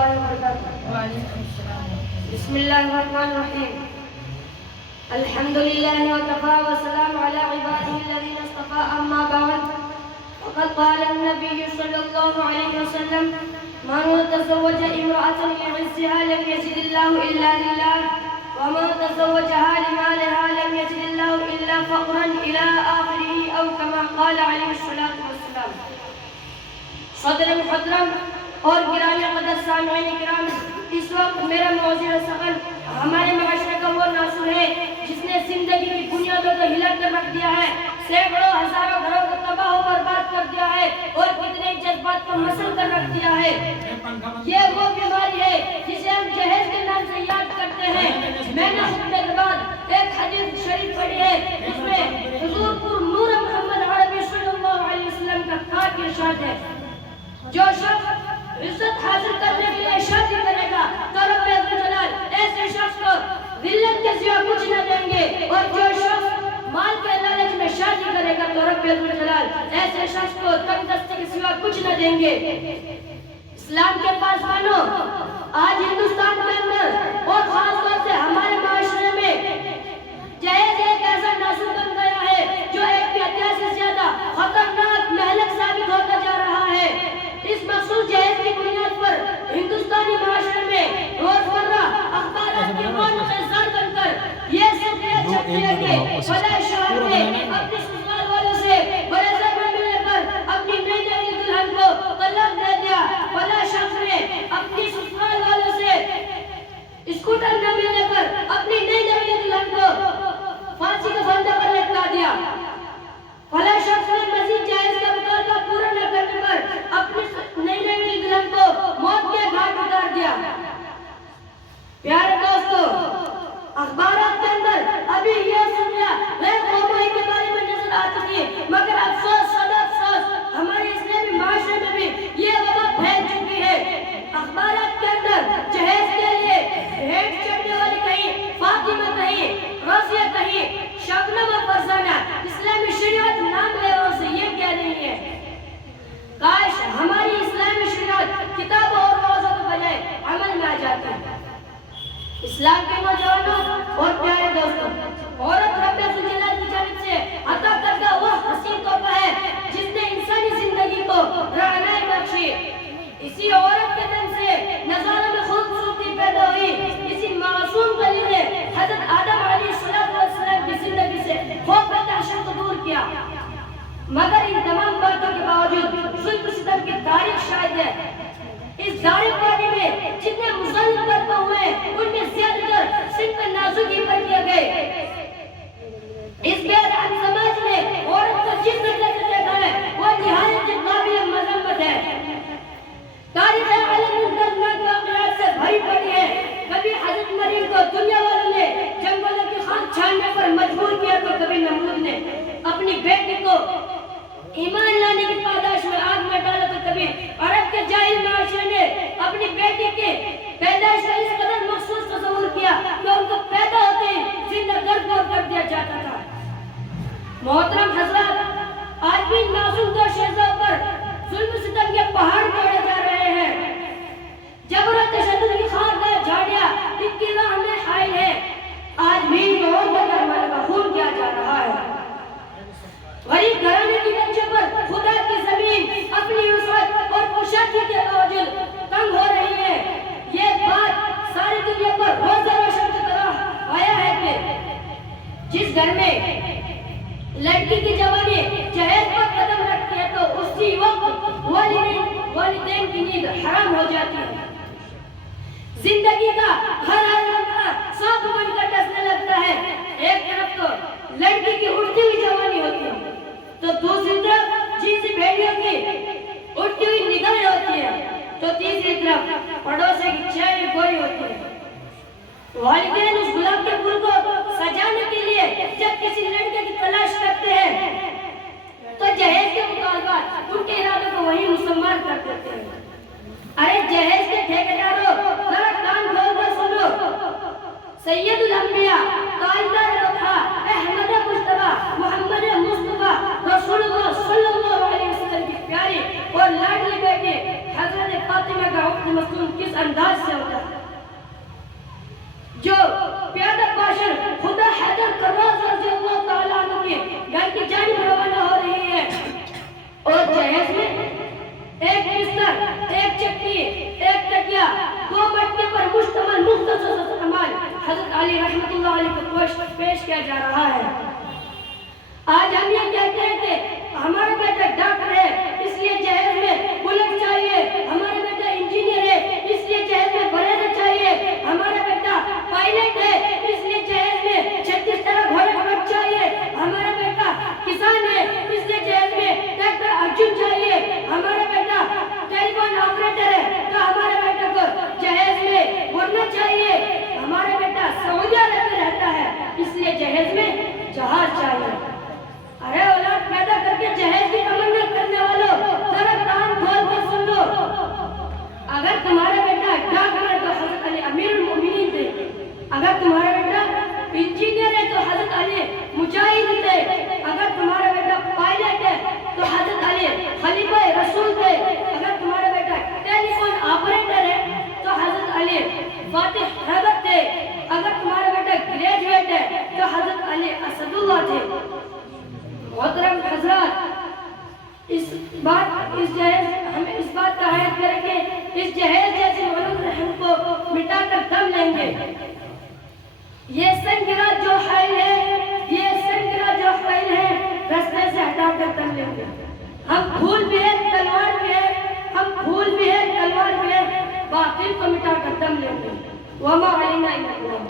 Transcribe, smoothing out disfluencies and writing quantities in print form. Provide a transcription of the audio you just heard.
اللہ وبرکاتہ۔ وعلیکم السلام۔ بسم اللہ الرحمن الرحیم۔ الحمد للہ وکفا وسلام علی عبادہ الذین اصطفى، اما بعد فقد قال النبی صلی اللہ علیہ وسلم من تزوج امرأة لعزها لم يزد الله إلا لله ومن تزوجها لمالها لم يزد الله إلا فقرا إلى آخره، أو كما قال عليه الصلاة والسلام۔ صدر محترم اور گرامی قدر سامعین کرام، اس وقت میرا موضوع سخن ہمارے معاشرے کا وہ ناصر ہے جس نے زندگی کی بنیادوں کو ہلا کر رکھ دیا ہے، سینکڑوں ہزاروں گھروں کو تباہ و برباد کر دیا ہے اور کتنے جذبات کو مسل کر رکھ دیا ہے۔ یہ وہ بیماری ہے جسے ہم جہیز کے نام سے یاد کرتے ہیں۔ میں نے خطبے کے بعد ایک حدیث شریف پڑھی ہے، اس میں حضور پر نور محمد عربی صلی اللہ علیہ وسلم کا پاک ارشاد ہے، جو شخص عزت حاصل کرنے کے لیے شادی کرے گا تو رب عزوجلال ایسے شخص کو ذلت کے سوا کچھ نہ دیں گے، اور جو شخص مال کے لالچ میں شادی کرے گا تو رب عزوجلال ایسے شخص کو تنگ دستی کے سوا کچھ نہ دیں گے۔ اسلام کے پاسبانوں، آج ہندوستان کے اندر اور خاص طور سے ہمارے معاشرے میں جہیز ایک ایسا ناصر بن گیا ہے جو ایک بھی ہتھیار سے زیادہ خطرناک مہلک ثابت ہوتا جا رہا ہے۔ اس مخصوص جہیز کی بنیاد پر ہندوستانی معاشرے میں روزمرہ اخبارات کی موضوع میں زر بن کر یہ سفید چھپتی ہے کہ فلاں شوہر نے اپنی سسرال والوں سے بڑے زیور ملنے پر اپنی نئی نئی دلہن کو طلاق دے دیا، فلاں شخص نے اپنی سسرال والوں سے اسکوٹر نہ ملنے پر اپنی نئی نئی دلہن کو پھانسی کے پھندے پر لٹکا دیا، فلاں شخص نے مزید جہیز کا مطالبہ پورا نہ کرنے پر اپنی نئی نئی دلہن کو موت کے گھاٹ اتار دیا۔ پیارے دوستو، اخبارات کے اندر ابھی یہ سنیا غیر قومی کے بارے میں نظر آتی تھی، مگر افسوس صدا افسوس ہمارے اسلامی معاشرے میں بھی یہ وبا پھیل چکی ہے۔ اخبارات کے اندر جہیز کے لیے ہیٹ چڑھنے والی کہیں فاطمہ کہیں روزیہ کہیں شبنم و فرزانہ اسلامی شریعت نام لے اور سے یہ کہہ رہی ہے۔ کاش ہماری اسلامی شریعت کتاب اور روزہ کے بجائے عمل میں آ جاتی ہے۔ اسلام کے نوجوانوں اور پیارے دوستوں، عورت رب ذوالجلال کی جانب سے عطا کردہ وہ حسین تحفہ ہے جس نے انسانی زندگی کو رعنائی بخشی۔ اسی عورت کے تن سے نظارہ میں خوبصورتی پیدا ہوئی، اسی معصوم کلی نے حضرت آدم علیہ السلام کی زندگی سے خوف و دہشت کو دور کیا، مگر ان تمام باتوں کے باوجود ظلم و ستم کی تاریخ شاہد ہے۔ اس ظالم وادی میں جتنے مظلوم برپا ہوئے ان میں زیادہ تر صرف نازکی پر کیے گئے۔ اس بے رحم سماج نے عورت کو جس نظر سے دیکھا ہے وہ نہایت قابل مذمت ہے۔ تاریخ عالم دردناک واقعات سے بھری پڑی ہے۔ کبھی حضرت مریم کو دنیا والوں نے جنگلوں کی خاک چھاننے پر مجبور کیا تو کبھی نمرود نے اپنی بیٹی کو ایمان لانے کی پاداش میں آگ میں ڈالا تو کبھی عرب کے جاہل معاشرے نے اپنی بیٹی کے پیدائش کا اس قدر مخصوص تصور کیا کہ ان کو پیدا ہوتے ہی زندہ گرگور کر دیا جاتا تھا۔ محترم حضرات، آج بھی معصوم دو شہزادوں پر ظلم و ستم کے پہاڑ توڑے جا رہے ہیں۔ جبر و تشدد کی خاردار جھاڑیاں ان کی راہ میں حائل ہے۔ آج بھی عورتوں کا ملبہ خون کیا جا رہا ہے۔ غریب گھرانے کی بچے پر خدا کی زمین اپنی وسعت اور کشادگی کے باوجود تنگ ہو رہی ہے۔ یہ بات ساری دنیا پر روزہ روشن کی طرح آیا ہے کہ جس گھر میں لڑکی کی جوانی جہیز پر قدم رکھتی ہے تو اسی وقت والدین کی نیند حرام ہو جاتی ہے۔ زندگی کا ہر لمحہ سانپ بن کر ڈسنے لگتا ہے۔ ایک طرف تو لڑکی کی اڑتی ہوئی جوانی ہوتی ہے تو دوسری طرف جنسی بھیڑیوں کی اٹھتی ہوئی نگاہیں ہوتی ہے تو تیسری طرف پڑوسے کی چہل گوئی ہوتی ہے۔ والدین اس گلاب کے پھول کو سجانے کے لیے جب کسی لڑکے کی تلاش کرتے ہیں تو جہیز کے مطالبات ان کے ارادوں کو وہی مسمار کر دیتے ہیں۔ ارے جہیز کے ٹھیکیداروں، ذرا کان کھول کر سنو۔ سید الانبیاء، تاجدار وفا، احمد مصطفیٰ، محمد مصطفیٰ، رسول اللہ صلی اللہ علیہ وسلم کی پیاری اور لاڈلی بیٹی حضرت فاطمہ کا حکم مصنون کس انداز سے ہوتا ہے. جو پیادہ باشر خدا حیدر کرراز رضی اللہ تعالیٰ عنہ کی گھر کی جانب روانہ ہو رہی ہے اور جہیز میں ایک بستر، ایک چکی، ایک تکیہ، 2 بٹنے پر مشتمل مختصر سامان حضرت علی رحمۃ اللہ علیہ کو پیش کیا جا رہا ہے. آج ہم یہ کہتے ہیں کہ ہمارا بیٹا ڈاکٹر ہے اس لیے جہیز میں بلٹ چاہیے، ہمارا بیٹا انجینئر ہے اس لیے جہیز میں بریزا چاہیے، ہمارا بیٹا پائلٹ ہے اس لیے جہیز میں 36 طرح گھوڑے گھوڑ چاہیے، ہمارا بیٹا کسان ہے اس لیے جہیز میں ٹریکٹر ارجن چاہیے، ہمارا بیٹا ٹیلی فون آپریٹر ہے تو ہمارے بیٹے کو جہیز میں اڑنا چاہیے، ہمارا بیٹا سعودی عرب میں رہتا ہے اس لیے جہیز میں جہاز چاہیے. ارے اولاد پیدا کر کے جہیز کی تمنا کرنے والوں ذرا کان کھول کر سن لو. اگر تمہارا بیٹا ڈاکٹر ہے تو حضرت علی امیر المومنین تھے، اگر تمہارا بیٹا انجینئر ہے تو حضرت علی مجاہد تھے، اگر تمہارا بیٹا پائلٹ ہے تو حضرت علی خلیفہ رسول تھے، اگر تمہارا بیٹا ٹیلی فون آپریٹر ہے تو حضرت علی فاتح حیدر تھے، اگر تمہارا بیٹا گریجویٹ ہے تو حضرت علی اسد اللہ تھے. محترم حضرات، ہمیں اس بات کا عہد کریں کہ اس جہیز جیسے علوم رحم کو مٹا کر دم لیں گے. یہ سنگرا جو حائل ہے، یہ سنگرا جو حائل ہے رستے سے ہٹا کر دم لیں گے. ہم پھول بھی ہے تلوار بھی ہے، ہم پھول بھی ہے تلوار بھی ہے، باطل کو مٹا کر دم لیں گے. وما علینا الا البلاغ.